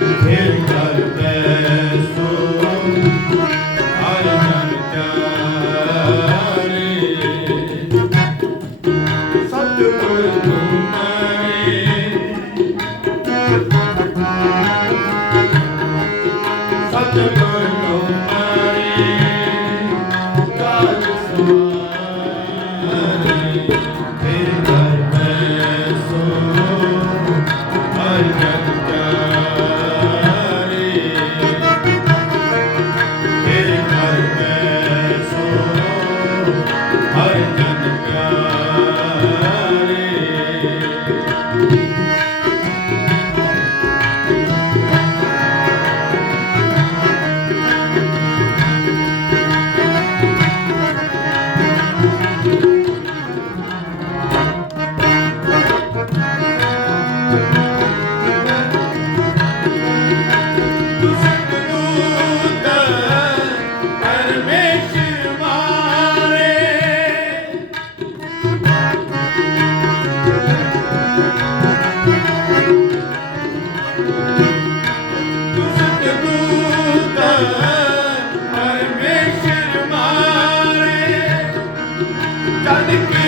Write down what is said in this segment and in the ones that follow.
Here you go. i Standing free.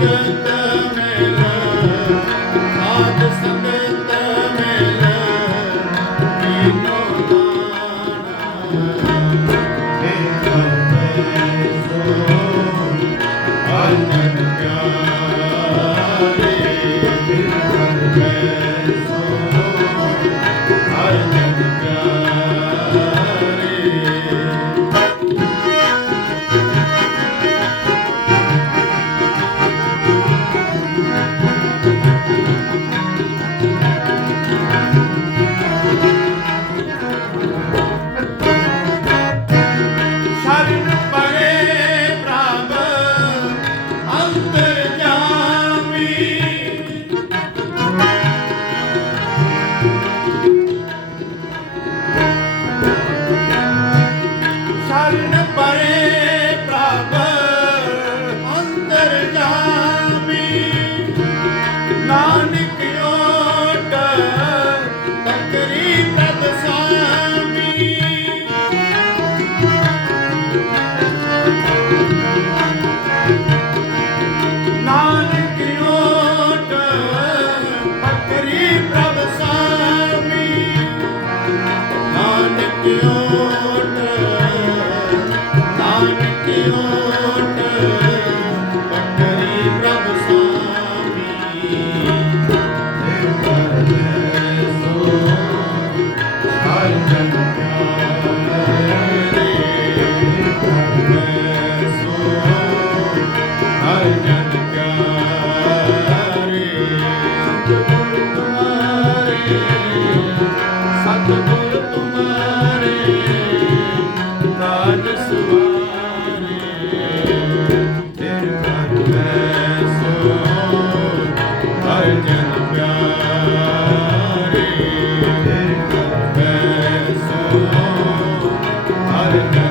good.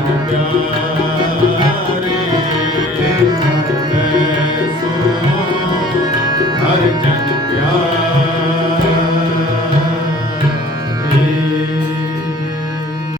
Yeah.